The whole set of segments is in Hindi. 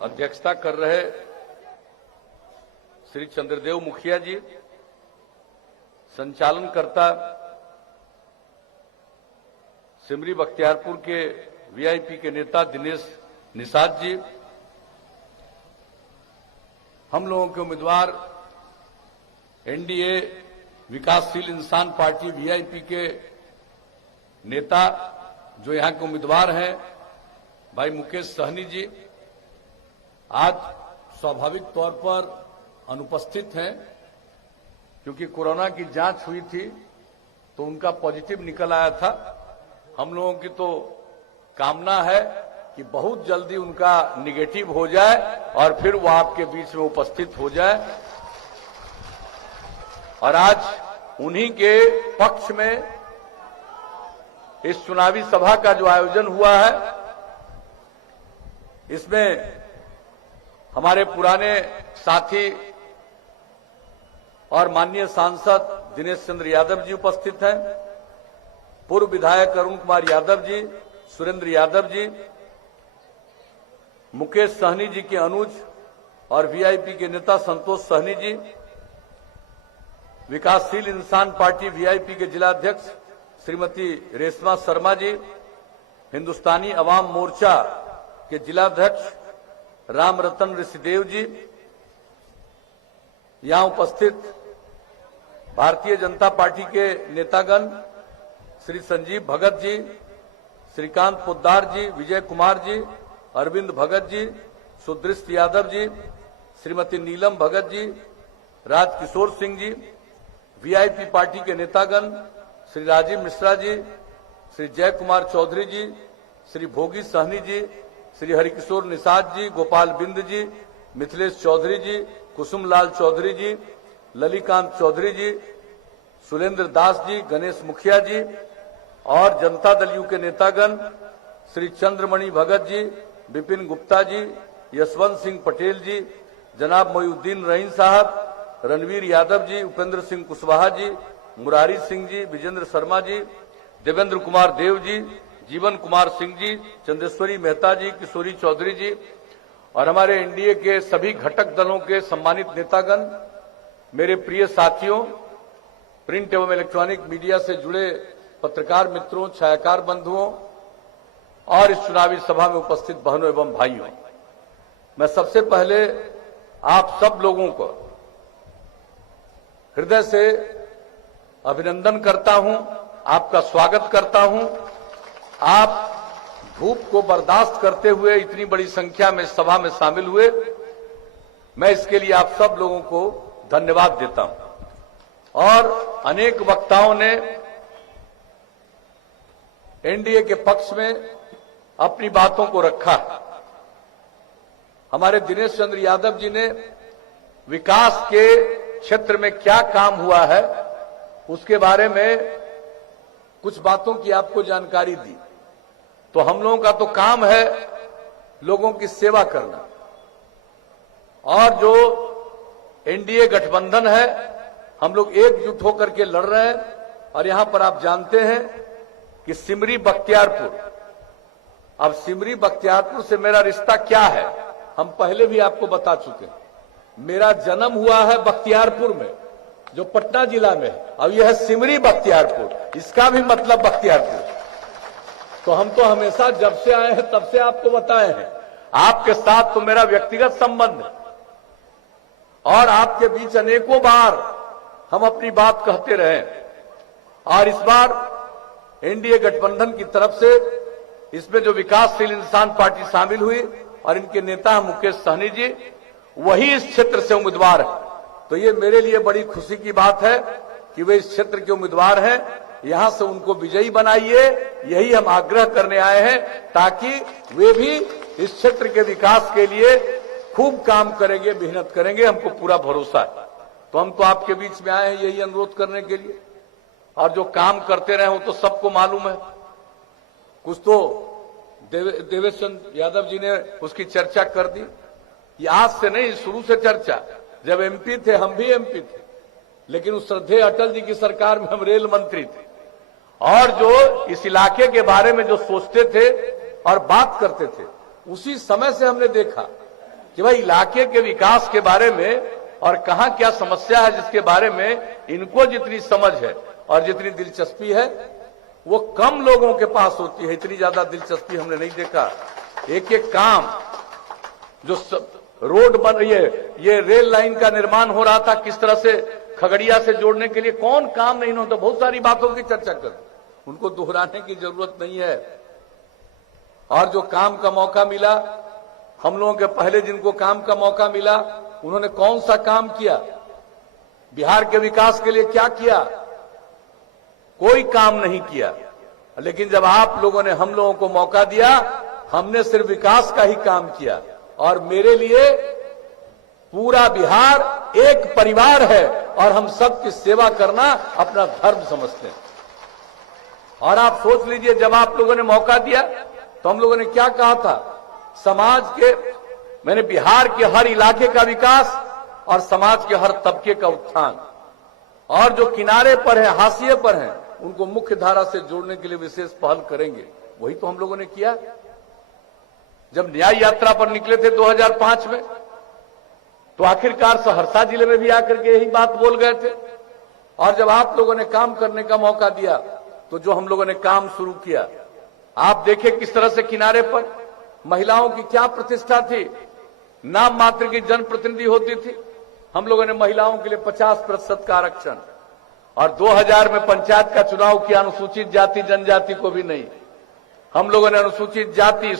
अध्यक्षता कर रहे श्री चंद्रदेव मुखिया जी, संचालनकर्ता सिमरी बख्तियारपुर के वीआईपी के नेता दिनेश निषाद जी, हम लोगों के उम्मीदवार एनडीए विकासशील इंसान पार्टी वीआईपी के नेता जो यहां के उम्मीदवार हैं भाई मुकेश सहनी जी, आज स्वाभाविक तौर पर अनुपस्थित हैं क्योंकि कोरोना की जांच हुई थी तो उनका पॉजिटिव निकल आया था। हम लोगों की तो कामना है कि बहुत जल्दी उनका निगेटिव हो जाए और फिर वो आपके बीच में उपस्थित हो जाए। और आज उन्हीं के पक्ष में इस चुनावी सभा का जो आयोजन हुआ है, इसमें हमारे पुराने साथी और माननीय सांसद दिनेश चंद्र यादव जी उपस्थित हैं, पूर्व विधायक अरुण कुमार यादव जी, सुरेंद्र यादव जी, मुकेश सहनी जी के अनुज और वीआईपी के नेता संतोष सहनी जी, विकासशील इंसान पार्टी वीआईपी के जिलाध्यक्ष श्रीमती रेशमा शर्मा जी, हिंदुस्तानी अवाम मोर्चा के जिलाध्यक्ष राम रतन ऋषिदेव जी, यहां उपस्थित भारतीय जनता पार्टी के नेतागण श्री संजीव भगत जी, श्रीकांत पोद्दार जी, विजय कुमार जी, अरविंद भगत जी, सुदृष्ट यादव जी, श्रीमती नीलम भगत जी, राजकिशोर सिंह जी, वीआईपी पार्टी के नेतागण श्री राजीव मिश्रा जी, श्री जय कुमार चौधरी जी, श्री भोगी सहनी जी, श्री हरिकिशोर निषाद जी, गोपाल बिंद जी, मिथिलेश चौधरी जी, कुसुमलाल चौधरी जी, ललिकांत चौधरी जी, सुरेंद्र दास जी, गणेश मुखिया जी और जनता दल यू के नेतागण श्री चंद्रमणि भगत जी, विपिन गुप्ता जी, यशवंत सिंह पटेल जी, जनाब मोयुद्दीन रहीम साहब, रणवीर यादव जी, उपेंद्र सिंह कुशवाहा जी, मुरारी सिंह जी, विजेंद्र शर्मा जी, देवेंद्र कुमार देव जी, जीवन कुमार सिंह जी, चंदेश्वरी मेहता जी, किशोरी चौधरी जी और हमारे एनडीए के सभी घटक दलों के सम्मानित नेतागण, मेरे प्रिय साथियों, प्रिंट एवं इलेक्ट्रॉनिक मीडिया से जुड़े पत्रकार मित्रों, छायाकार बंधुओं और इस चुनावी सभा में उपस्थित बहनों एवं भाइयों, मैं सबसे पहले आप सब लोगों को हृदय से अभिनंदन करता हूं, आपका स्वागत करता हूं। आप धूप को बर्दाश्त करते हुए इतनी बड़ी संख्या में सभा में शामिल हुए, मैं इसके लिए आप सब लोगों को धन्यवाद देता हूं। और अनेक वक्ताओं ने एनडीए के पक्ष में अपनी बातों को रखा। हमारे दिनेश चंद्र यादव जी ने विकास के क्षेत्र में क्या काम हुआ है उसके बारे में कुछ बातों की आपको जानकारी दी। तो हम लोगों का तो काम है लोगों की सेवा करना, और जो एनडीए गठबंधन है हम लोग एकजुट होकर के लड़ रहे हैं। और यहां पर आप जानते हैं कि सिमरी बख्तियारपुर, अब सिमरी बख्तियारपुर से मेरा रिश्ता क्या है हम पहले भी आपको बता चुके हैं। मेरा जन्म हुआ है बख्तियारपुर में जो पटना जिला में है, अब यह है सिमरी बख्तियारपुर, इसका भी मतलब बख्तियारपुर। तो हम तो हमेशा जब से आए हैं तब से आपको बताए हैं, आपके साथ तो मेरा व्यक्तिगत संबंध है और आपके बीच अनेकों बार हम अपनी बात कहते रहे। और इस बार एनडीए गठबंधन की तरफ से इसमें जो विकासशील इंसान पार्टी शामिल हुई और इनके नेता मुकेश सहनी जी वही इस क्षेत्र से उम्मीदवार है। तो ये मेरे लिए बड़ी खुशी की बात है कि वे इस क्षेत्र के उम्मीदवार हैं। यहां से उनको विजयी बनाइए, यही हम आग्रह करने आए हैं, ताकि वे भी इस क्षेत्र के विकास के लिए खूब काम करेंगे, मेहनत करेंगे, हमको पूरा भरोसा है। तो हम तो आपके बीच में आए हैं यही अनुरोध करने के लिए, और जो काम करते रहे वो तो सबको मालूम है। कुछ तो देवेश चंद्र यादव जी ने उसकी चर्चा कर दी। ये आज से नहीं, शुरू से चर्चा, जब एमपी थे हम भी एमपी थे, लेकिन उस श्रद्धेय अटल जी की सरकार में हम रेल मंत्री थे, और जो इस इलाके के बारे में जो सोचते थे और बात करते थे, उसी समय से हमने देखा कि भाई इलाके के विकास के बारे में और कहां क्या समस्या है जिसके बारे में इनको जितनी समझ है और जितनी दिलचस्पी है वो कम लोगों के पास होती है। इतनी ज्यादा दिलचस्पी हमने नहीं देखा। एक एक काम जो रोड बन रही है, ये रेल लाइन का निर्माण हो रहा था, किस तरह से खगड़िया से जोड़ने के लिए कौन काम नहीं होता। बहुत सारी बातों की चर्चा कर, उनको दोहराने की जरूरत नहीं है। और जो काम का मौका मिला, हम लोगों के पहले जिनको काम का मौका मिला उन्होंने कौन सा काम किया, बिहार के विकास के लिए क्या किया? कोई काम नहीं किया। लेकिन जब आप लोगों ने हम लोगों को मौका दिया, हमने सिर्फ विकास का ही काम किया। और मेरे लिए पूरा बिहार एक परिवार है और हम सबकी सेवा करना अपना धर्म समझते हैं। और आप सोच लीजिए, जब आप लोगों ने मौका दिया तो हम लोगों ने क्या कहा था, समाज के, मैंने बिहार के हर इलाके का विकास और समाज के हर तबके का उत्थान, और जो किनारे पर है, हाशिए पर हैं, उनको मुख्य धारा से जोड़ने के लिए विशेष पहल करेंगे। वही तो हम लोगों ने किया। जब न्याय यात्रा पर निकले थे 2005 में, तो आखिरकार सहरसा जिले में भी आकर के यही बात बोल गए थे। और जब आप लोगों ने काम करने का मौका दिया तो जो हम लोगों ने काम शुरू किया, आप देखें किस तरह से किनारे पर महिलाओं की क्या प्रतिष्ठा थी। नाम मात्र की जनप्रतिनिधि होती थी। हम लोगों ने महिलाओं के लिए 50% का आरक्षण, और 2000 में पंचायत का चुनाव किया, अनुसूचित जाति जनजाति को भी नहीं। हम लोगों ने अनुसूचित जाति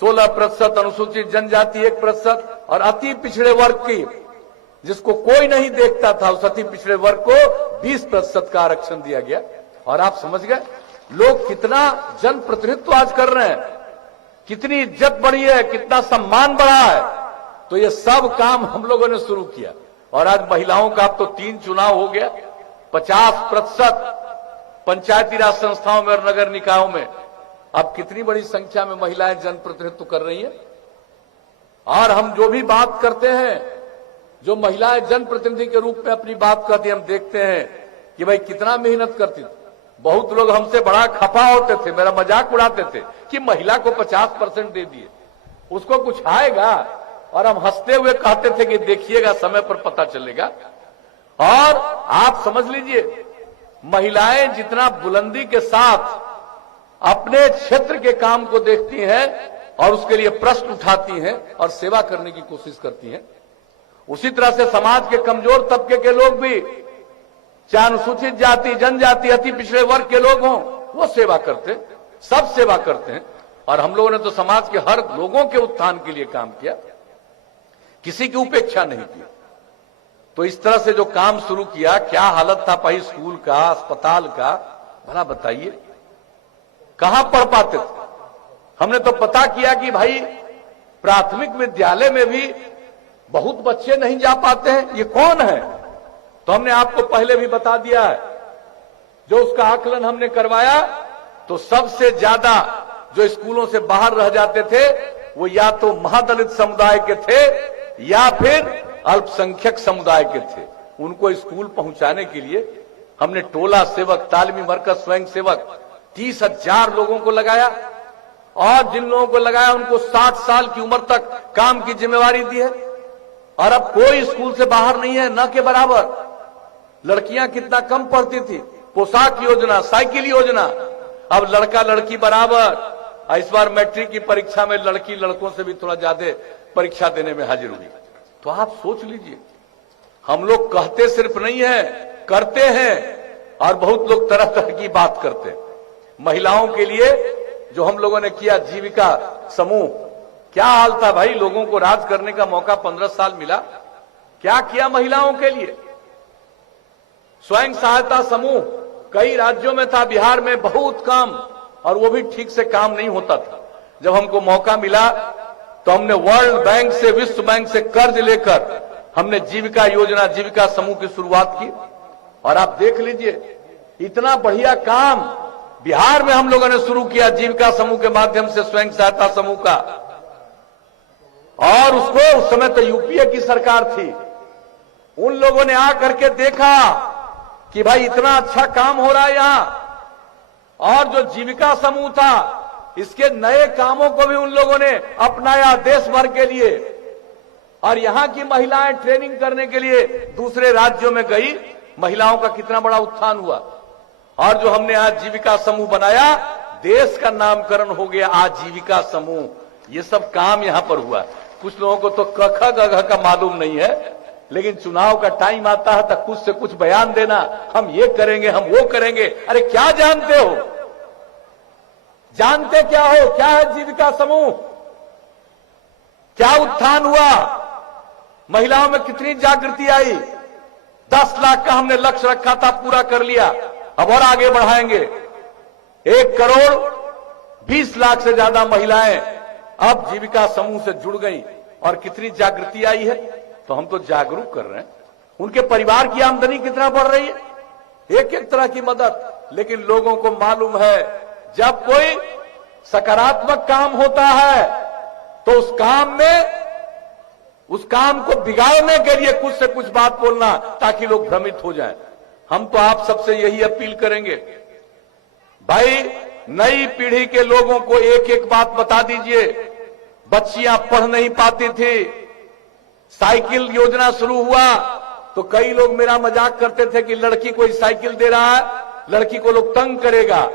16%, अनुसूचित जनजाति 1% और अति पिछड़े वर्ग की, जिसको कोई नहीं देखता था, उस अति पिछड़े वर्ग को 20% का आरक्षण दिया गया। और आप समझ गए लोग कितना जनप्रतिनिधित्व आज कर रहे हैं, कितनी इज्जत बढ़ी है, कितना सम्मान बढ़ा है। तो ये सब काम हम लोगों ने शुरू किया। और आज महिलाओं का अब तो 3 चुनाव हो गया, 50% पंचायती राज संस्थाओं में और नगर निकायों में अब कितनी बड़ी संख्या में महिलाएं जनप्रतिनिधित्व कर रही हैं। और हम जो भी बात करते हैं, जो महिलाएं जनप्रतिनिधि के रूप में अपनी बात करती हैं, हम देखते हैं कि भाई कितना मेहनत करती थी। बहुत लोग हमसे बड़ा खफा होते थे, मेरा मजाक उड़ाते थे कि महिला को 50% दे दिए, उसको कुछ आएगा। और हम हंसते हुए कहते थे कि देखिएगा, समय पर पता चलेगा। और आप समझ लीजिए, महिलाएं जितना बुलंदी के साथ अपने क्षेत्र के काम को देखती हैं और उसके लिए प्रश्न उठाती हैं और सेवा करने की कोशिश करती हैं, उसी तरह से समाज के कमजोर तबके के लोग भी, चाहे अनुसूचित जाति जनजाति अति पिछड़े वर्ग के लोग हों, वो सेवा करते, सब सेवा करते हैं। और हम लोगों ने तो समाज के हर लोगों के उत्थान के लिए काम किया, किसी की उपेक्षा नहीं की। तो इस तरह से जो काम शुरू किया, क्या हालत था भाई स्कूल का, अस्पताल का, भला बताइए, कहां पढ़ पाते थे। हमने तो पता किया कि भाई प्राथमिक विद्यालय में भी बहुत बच्चे नहीं जा पाते हैं, ये कौन है? तो हमने आपको पहले भी बता दिया है, जो उसका आकलन हमने करवाया, तो सबसे ज्यादा जो स्कूलों से बाहर रह जाते थे वो या तो महादलित समुदाय के थे या फिर अल्पसंख्यक समुदाय के थे। उनको स्कूल पहुंचाने के लिए हमने टोला सेवक, तालीमी मरकज स्वयं सेवक 30,000 लोगों को लगाया। और जिन लोगों को लगाया उनको 60 साल की उम्र तक काम की जिम्मेवारी दी है। और अब कोई स्कूल से बाहर नहीं है, न के बराबर। लड़कियां कितना कम पढ़ती थी, पोशाक योजना, साइकिल योजना, अब लड़का लड़की बराबर। इस बार मैट्रिक की परीक्षा में लड़की लड़कों से भी थोड़ा ज्यादा परीक्षा देने में हाजिर हुई। तो आप सोच लीजिए, हम लोग कहते सिर्फ नहीं है, करते हैं। और बहुत लोग तरह तरह की बात करते हैं। महिलाओं के लिए जो हम लोगों ने किया, जीविका समूह, क्या हाल था भाई, लोगों को राज करने का मौका 15 साल मिला, क्या किया महिलाओं के लिए। स्वयं सहायता समूह कई राज्यों में था, बिहार में बहुत कम, और वो भी ठीक से काम नहीं होता था। जब हमको मौका मिला तो हमने वर्ल्ड बैंक से, विश्व बैंक से कर्ज लेकर हमने जीविका योजना, जीविका समूह की शुरुआत की। और आप देख लीजिए, इतना बढ़िया काम बिहार में हम लोगों ने शुरू किया जीविका समूह के माध्यम से, स्वयं सहायता समूह का। और उसको, उस समय तो यूपीए की सरकार थी, उन लोगों ने आकर के देखा कि भाई इतना अच्छा काम हो रहा है यहां। और जो जीविका समूह था, इसके नए कामों को भी उन लोगों ने अपनाया देश भर के लिए। और यहां की महिलाएं ट्रेनिंग करने के लिए दूसरे राज्यों में गई, महिलाओं का कितना बड़ा उत्थान हुआ। और जो हमने आज जीविका समूह बनाया, देश का नामकरण हो गया आजीविका समूह। ये सब काम यहां पर हुआ। कुछ लोगों को तो क ख ग घ का मालूम नहीं है, लेकिन चुनाव का टाइम आता है तो कुछ से कुछ बयान देना, हम ये करेंगे, हम वो करेंगे। अरे क्या जानते हो? जानते क्या हो? क्या है जीविका समूह? क्या उत्थान हुआ? महिलाओं में कितनी जागृति आई? 10 लाख का हमने लक्ष्य रखा था, पूरा कर लिया। अब और आगे बढ़ाएंगे। 1 करोड़ 20 लाख से ज्यादा महिलाएं अब जीविका समूह से जुड़ गई। और कितनी जागृति आई है, तो हम तो जागरूक कर रहे हैं। उनके परिवार की आमदनी कितना बढ़ रही है, एक एक तरह की मदद। लेकिन लोगों को मालूम है, जब कोई सकारात्मक काम होता है तो उस काम को बिगाड़ने के लिए कुछ से कुछ बात बोलना, ताकि लोग भ्रमित हो जाएं। हम तो आप सबसे यही अपील करेंगे, भाई नई पीढ़ी के लोगों को एक एक बात बता दीजिए। बच्चियां पढ़ नहीं पाती थी, साइकिल योजना शुरू हुआ तो कई लोग मेरा मजाक करते थे कि लड़की को साइकिल दे रहा है, लड़की को लोग तंग करेगा।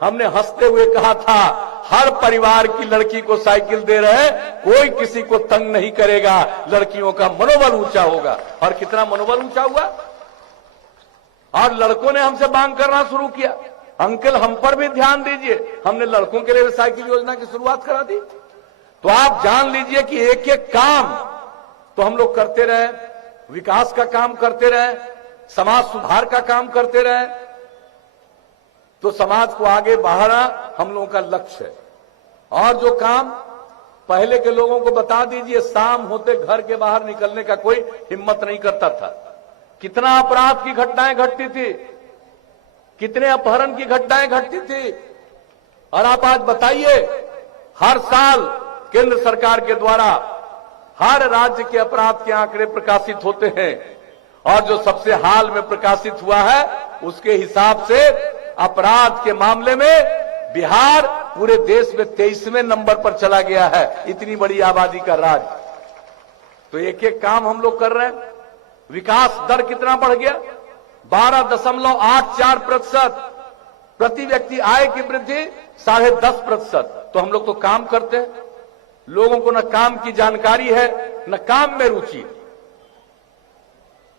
हमने हंसते हुए कहा था, हर परिवार की लड़की को साइकिल दे रहे, कोई किसी को तंग नहीं करेगा, लड़कियों का मनोबल ऊंचा होगा। और कितना मनोबल ऊंचा हुआ। और लड़कों ने हमसे मांग करना शुरू किया, अंकल हम पर भी ध्यान दीजिए। हमने लड़कों के लिए साइकिल योजना की शुरुआत करा दी। तो आप जान लीजिए कि एक एक काम तो हम लोग करते रहे, विकास का काम करते रहे, समाज सुधार का काम करते रहे, तो समाज को आगे बढ़ाना हम लोगों का लक्ष्य है। और जो काम पहले के लोगों को बता दीजिए, शाम होते घर के बाहर निकलने का कोई हिम्मत नहीं करता था। कितना अपराध की घटनाएं घटती थी, कितने अपहरण की घटनाएं घटती थी। और आप आज बताइए, हर साल केंद्र सरकार के द्वारा हर राज्य के अपराध के आंकड़े प्रकाशित होते हैं। और जो सबसे हाल में प्रकाशित हुआ है, उसके हिसाब से अपराध के मामले में बिहार पूरे देश में 23वें नंबर पर चला गया है, इतनी बड़ी आबादी का राज्य। तो एक एक काम हम लोग कर रहे हैं। विकास दर कितना बढ़ गया, 12.84%। प्रति व्यक्ति आय की वृद्धि 10.5%। तो हम लोग तो काम करते हैं। लोगों को न काम की जानकारी है, न काम में रुचि,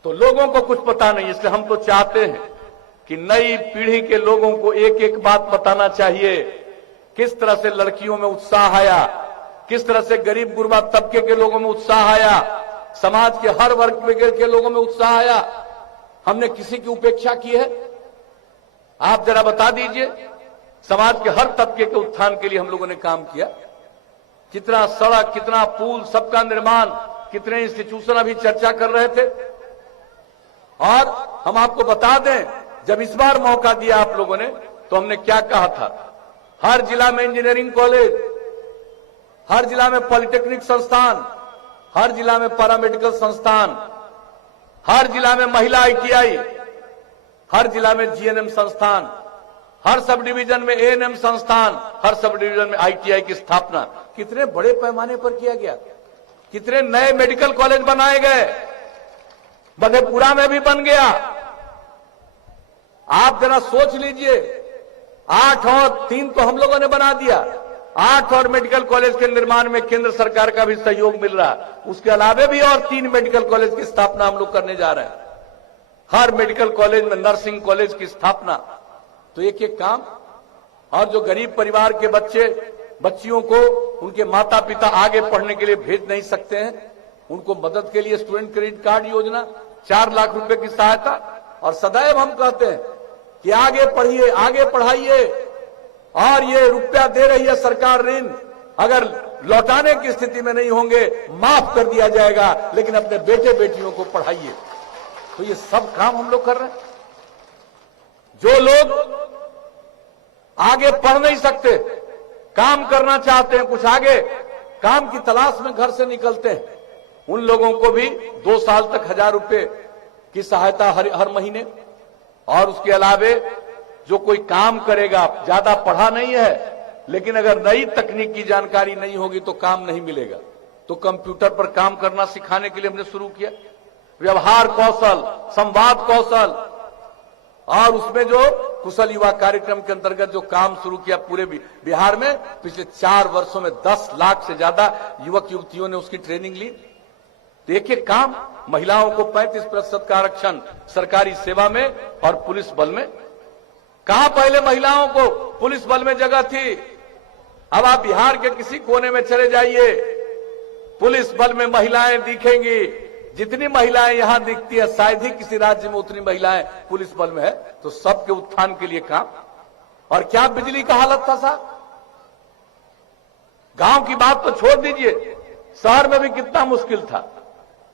तो लोगों को कुछ पता नहीं। इसलिए हम तो चाहते हैं कि नई पीढ़ी के लोगों को एक एक बात बताना चाहिए। किस तरह से लड़कियों में उत्साह आया, किस तरह से गरीब गुरबा तबके के लोगों में उत्साह आया, समाज के हर वर्ग के लोगों में उत्साह आया। हमने किसी की उपेक्षा की है? आप जरा बता दीजिए। समाज के हर तबके के उत्थान के लिए हम लोगों ने काम किया। कितना सड़क, कितना पुल, सबका निर्माण, कितने इंस्टीट्यूशन अभी चर्चा कर रहे थे। और हम आपको बता दें, जब इस बार मौका दिया आप लोगों ने, तो हमने क्या कहा था, हर जिला में इंजीनियरिंग कॉलेज, हर जिला में पॉलिटेक्निक संस्थान, हर जिला में पैरामेडिकल संस्थान, हर जिला में महिला ITI, हर जिला में GNM संस्थान, हर सब डिवीजन में ANM संस्थान, हर सब डिवीजन में ITI की स्थापना। कितने बड़े पैमाने पर किया गया। कितने नए मेडिकल कॉलेज बनाए गए। मधेपुरा में भी बन गया। आप जरा सोच लीजिए, 8 और 3 तो हम लोगों ने बना दिया। 8 और मेडिकल कॉलेज के निर्माण में केंद्र सरकार का भी सहयोग मिल रहा है। उसके अलावे भी और 3 मेडिकल कॉलेज की स्थापना हम लोग करने जा रहे हैं। हर मेडिकल कॉलेज में नर्सिंग कॉलेज की स्थापना। तो एक एक काम। और जो गरीब परिवार के बच्चियों को उनके माता पिता आगे पढ़ने के लिए भेज नहीं सकते हैं, उनको मदद के लिए स्टूडेंट क्रेडिट कार्ड योजना, 4 लाख रुपए की सहायता। और सदैव हम कहते हैं कि आगे पढ़िए, आगे पढ़ाइए। और ये रुपया दे रही है सरकार ऋण, अगर लौटाने की स्थिति में नहीं होंगे माफ कर दिया जाएगा, लेकिन अपने बेटे बेटियों को पढ़ाइए। तो ये सब काम हम लोग कर रहे हैं। जो लोग आगे पढ़ नहीं सकते, काम करना चाहते हैं, कुछ आगे काम की तलाश में घर से निकलते हैं, उन लोगों को भी 2 साल तक 1000 रुपए की सहायता हर महीने। और उसके अलावे जो कोई काम करेगा, ज्यादा पढ़ा नहीं है, लेकिन अगर नई तकनीक की जानकारी नहीं होगी तो काम नहीं मिलेगा। तो कंप्यूटर पर काम करना सिखाने के लिए हमने शुरू किया। व्यवहार कौशल, संवाद कौशल, और उसमें जो कुशल युवा कार्यक्रम के अंतर्गत जो काम शुरू किया पूरे बिहार में, पिछले 4 वर्षों में 10 लाख से ज्यादा युवक युवतियों ने उसकी ट्रेनिंग ली। तो एक एक काम, महिलाओं को 35% का आरक्षण सरकारी सेवा में और पुलिस बल में। कहां पहले महिलाओं को पुलिस बल में जगह थी? अब आप बिहार के किसी कोने में चले जाइए, पुलिस बल में महिलाएं दिखेंगी। जितनी महिलाएं यहां दिखती है, शायद ही किसी राज्य में उतनी महिलाएं पुलिस बल में है। तो सबके उत्थान के लिए काम। और क्या बिजली का हालत था साहब? गांव की बात तो छोड़ दीजिए, शहर में भी कितना मुश्किल था।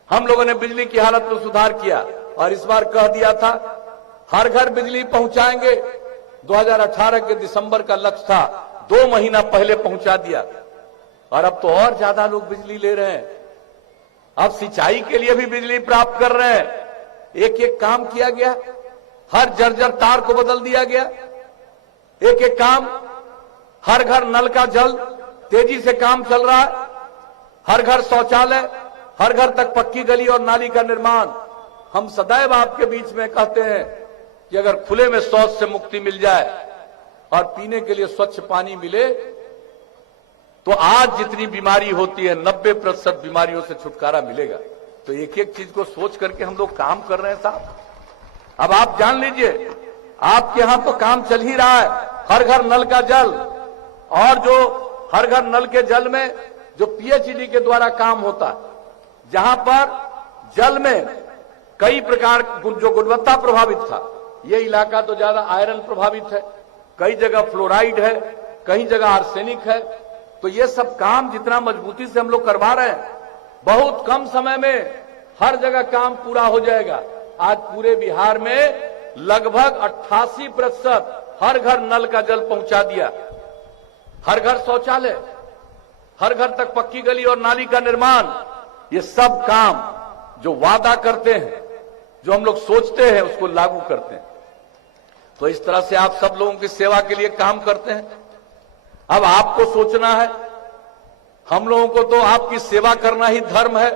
हम लोगों ने बिजली की हालत में सुधार किया और इस बार कह दिया था हर घर बिजली पहुंचाएंगे। 2018 के दिसंबर का लक्ष्य था, 2 महीना पहले पहुंचा दिया। और अब तो और ज्यादा लोग बिजली ले रहे हैं। अब सिंचाई के लिए भी बिजली प्राप्त कर रहे हैं। एक एक काम किया गया, हर जर्जर तार को बदल दिया गया। एक एक काम, हर घर नल का जल, तेजी से काम चल रहा है। हर घर शौचालय, हर घर तक पक्की गली और नाली का निर्माण। हम सदैव आपके बीच में कहते हैं कि अगर खुले में शौच से मुक्ति मिल जाए और पीने के लिए स्वच्छ पानी मिले, तो आज जितनी बीमारी होती है 90% बीमारियों से छुटकारा मिलेगा। तो एक एक चीज को सोच करके हम लोग काम कर रहे हैं साहब। अब आप जान लीजिए, आपके यहां तो काम चल ही रहा है, हर घर नल का जल। और जो हर घर नल के जल में जो पीएचईडी के द्वारा काम होता है, जहां पर जल में कई प्रकार जो गुणवत्ता प्रभावित था, ये इलाका तो ज्यादा आयरन प्रभावित है, कई जगह फ्लोराइड है, कई जगह आर्सेनिक है। तो ये सब काम जितना मजबूती से हम लोग करवा रहे हैं, बहुत कम समय में हर जगह काम पूरा हो जाएगा। आज पूरे बिहार में लगभग 88% हर घर नल का जल पहुंचा दिया, हर घर शौचालय, हर घर तक पक्की गली और नाली का निर्माण। ये सब काम जो वादा करते हैं, जो हम लोग सोचते हैं, उसको लागू करते हैं। तो इस तरह से आप सब लोगों की सेवा के लिए काम करते हैं। अब आपको सोचना है, हम लोगों को तो आपकी सेवा करना ही धर्म है।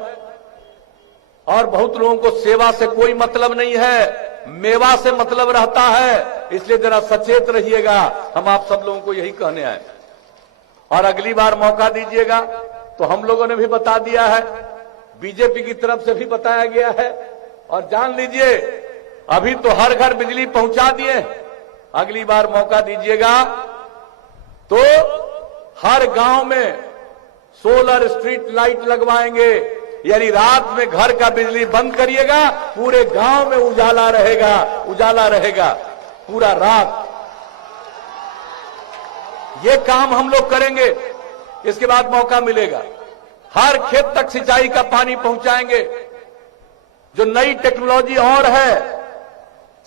और बहुत लोगों को सेवा से कोई मतलब नहीं है, मेवा से मतलब रहता है। इसलिए जरा सचेत रहिएगा, हम आप सब लोगों को यही कहने आए। और अगली बार मौका दीजिएगा तो हम लोगों ने भी बता दिया है, बीजेपी की तरफ से भी बताया गया है। और जान लीजिए, अभी तो हर घर बिजली पहुंचा दिए, अगली बार मौका दीजिएगा तो हर गांव में सोलर स्ट्रीट लाइट लगवाएंगे। यानी रात में घर का बिजली बंद करिएगा, पूरे गांव में उजाला रहेगा, उजाला रहेगा पूरा रात। ये काम हम लोग करेंगे। इसके बाद मौका मिलेगा, हर खेत तक सिंचाई का पानी पहुंचाएंगे। जो नई टेक्नोलॉजी और है,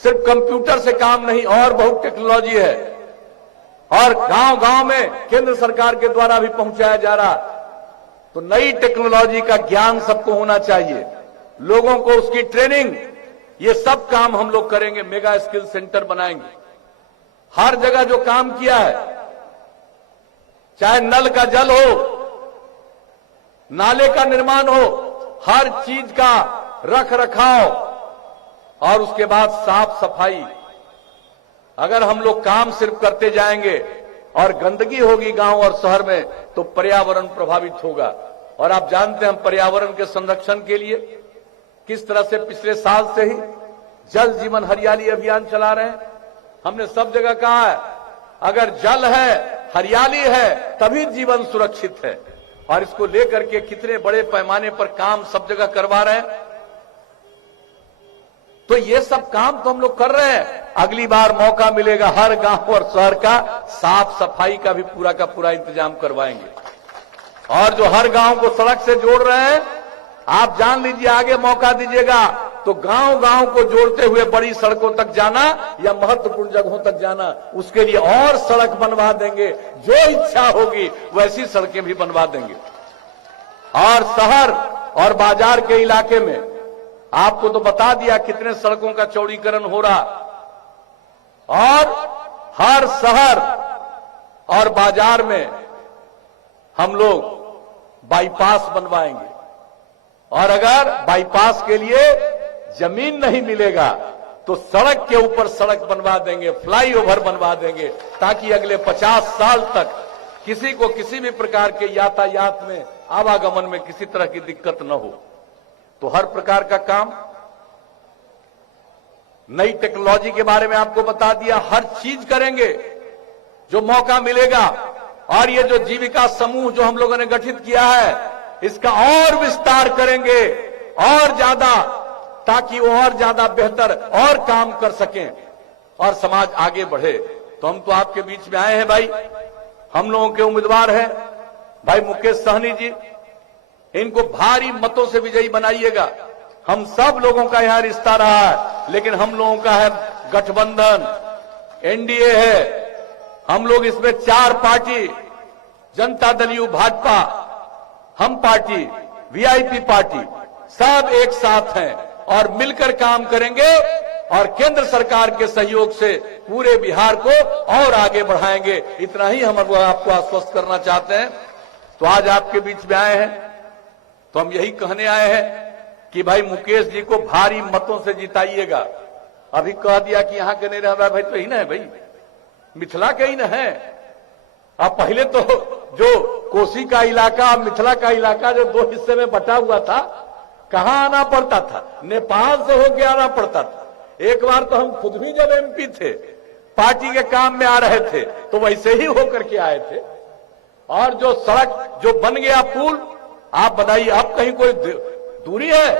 सिर्फ कंप्यूटर से काम नहीं, और बहुत टेक्नोलॉजी है। और गांव गांव में केंद्र सरकार के द्वारा भी पहुंचाया जा रहा। तो नई टेक्नोलॉजी का ज्ञान सबको होना चाहिए, लोगों को उसकी ट्रेनिंग, ये सब काम हम लोग करेंगे। मेगा स्किल सेंटर बनाएंगे। हर जगह जो काम किया है, चाहे नल का जल हो, नाले का निर्माण हो, हर चीज का रख रखाव और उसके बाद साफ सफाई। अगर हम लोग काम सिर्फ करते जाएंगे और गंदगी होगी गांव और शहर में, तो पर्यावरण प्रभावित होगा। और आप जानते हैं हम पर्यावरण के संरक्षण के लिए किस तरह से पिछले साल से ही जल जीवन हरियाली अभियान चला रहे हैं। हमने सब जगह कहा है, अगर जल है, हरियाली है, तभी जीवन सुरक्षित है। और इसको लेकर के कितने बड़े पैमाने पर काम सब जगह करवा रहे हैं। तो ये सब काम तो हम लोग कर रहे हैं। अगली बार मौका मिलेगा, हर गांव और शहर का साफ सफाई का भी पूरा का पूरा इंतजाम करवाएंगे। और जो हर गांव को सड़क से जोड़ रहे हैं, आप जान लीजिए, आगे मौका दीजिएगा तो गांव गांव को जोड़ते हुए बड़ी सड़कों तक जाना या महत्वपूर्ण जगहों तक जाना, उसके लिए और सड़क बनवा देंगे। जो इच्छा होगी वैसी सड़कें भी बनवा देंगे। और शहर और बाजार के इलाके में आपको तो बता दिया कितने सड़कों का चौड़ीकरण हो रहा। और हर शहर और बाजार में हम लोग बाईपास बनवाएंगे। और अगर बाईपास के लिए जमीन नहीं मिलेगा तो सड़क के ऊपर सड़क बनवा देंगे, फ्लाईओवर बनवा देंगे, ताकि अगले 50 साल तक किसी को किसी भी प्रकार के यातायात में, आवागमन में किसी तरह की दिक्कत न हो। तो हर प्रकार का काम, नई टेक्नोलॉजी के बारे में आपको बता दिया, हर चीज करेंगे जो मौका मिलेगा। और ये जो जीविका समूह जो हम लोगों ने गठित किया है, इसका और विस्तार करेंगे और ज्यादा, ताकि वो और ज्यादा बेहतर और काम कर सकें और समाज आगे बढ़े। तो हम तो आपके बीच में आए हैं भाई, हम लोगों के उम्मीदवार हैं भाई मुकेश सहनी जी, इनको भारी मतों से विजयी बनाइएगा। हम सब लोगों का यहां रिश्ता रहा है, लेकिन हम लोगों का है गठबंधन, एनडीए है। हम लोग इसमें 4 पार्टी, जनता दल यू भाजपा, हम पार्टी, वीआईपी पार्टी, सब एक साथ हैं और मिलकर काम करेंगे और केंद्र सरकार के सहयोग से पूरे बिहार को और आगे बढ़ाएंगे। इतना ही हम आपको आश्वस्त करना चाहते हैं। तो आज आपके बीच में आए हैं तो हम यही कहने आए हैं कि भाई मुकेश जी को भारी मतों से जिताइएगा। अभी कह दिया कि यहां के नहीं रहा भाई, तो ही ना है भाई, मिथिला के ही ना है। अब पहले तो जो कोसी का इलाका, मिथिला का इलाका जो 2 हिस्से में बटा हुआ था, कहां आना पड़ता था, नेपाल से होके आना पड़ता था। एक बार तो हम खुद भी जब एमपी थे, पार्टी के काम में आ रहे थे, तो वैसे ही होकर के आए थे। और जो सड़क जो बन गया पुल, आप बताइए अब कहीं कोई दूरी है?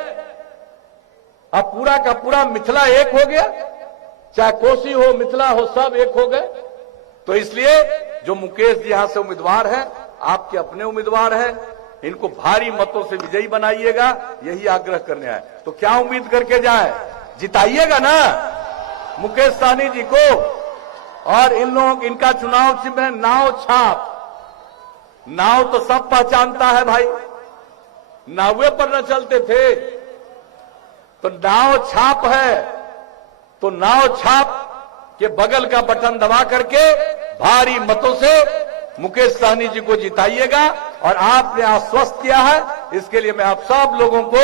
अब पूरा का पूरा मिथिला एक हो गया, चाहे कोसी हो, मिथिला हो, सब एक हो गए। तो इसलिए जो मुकेश जी यहां से उम्मीदवार हैं, आपके अपने उम्मीदवार हैं, इनको भारी मतों से विजयी बनाइएगा, यही आग्रह करने आए। तो क्या उम्मीद करके जाए, जिताइएगा ना मुकेश सहनी जी को। और इन लोग, इनका चुनाव चिन्ह है नाव छाप। नाव तो सब पहचानता है भाई, नावे पर न चलते थे, तो नाव छाप है। तो नाव छाप के बगल का बटन दबा करके भारी मतों से मुकेश सहनी जी को जिताइएगा। और आपने आश्वस्त किया है, इसके लिए मैं आप सब लोगों को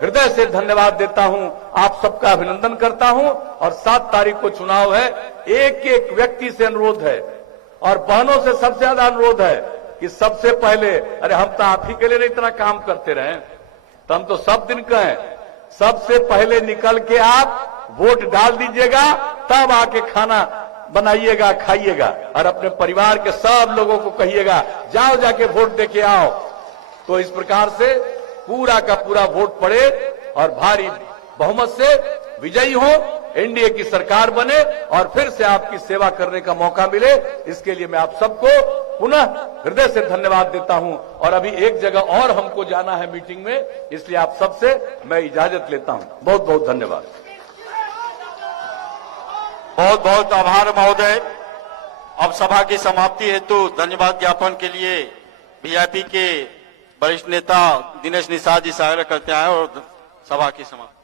हृदय से धन्यवाद देता हूं, आप सबका अभिनंदन करता हूं। और 7 तारीख को चुनाव है। एक एक व्यक्ति से अनुरोध है और बहनों से सबसे ज्यादा अनुरोध है कि सबसे पहले, अरे हम तो आप ही के लिए इतना काम करते रहे, तो हम तो सब दिन कहें, सबसे पहले निकल के आप वोट डाल दीजिएगा, तब आके खाना बनाइएगा, खाइएगा और अपने परिवार के सब लोगों को कहिएगा जाओ जाके वोट देके आओ। तो इस प्रकार से पूरा का पूरा वोट पड़े और भारी बहुमत से विजयी हो, एनडीए की सरकार बने और फिर से आपकी सेवा करने का मौका मिले। इसके लिए मैं आप सबको पुनः हृदय से धन्यवाद देता हूं। और अभी एक जगह और हमको जाना है मीटिंग में, इसलिए आप सबसे मैं इजाजत लेता हूं। बहुत बहुत धन्यवाद। बहुत बहुत आभार महोदय। अब सभा की समाप्ति हेतु धन्यवाद ज्ञापन के लिए वीआईपी के वरिष्ठ नेता दिनेश निषाद जी से आग्रह करते हैं और सभा की समाप्ति।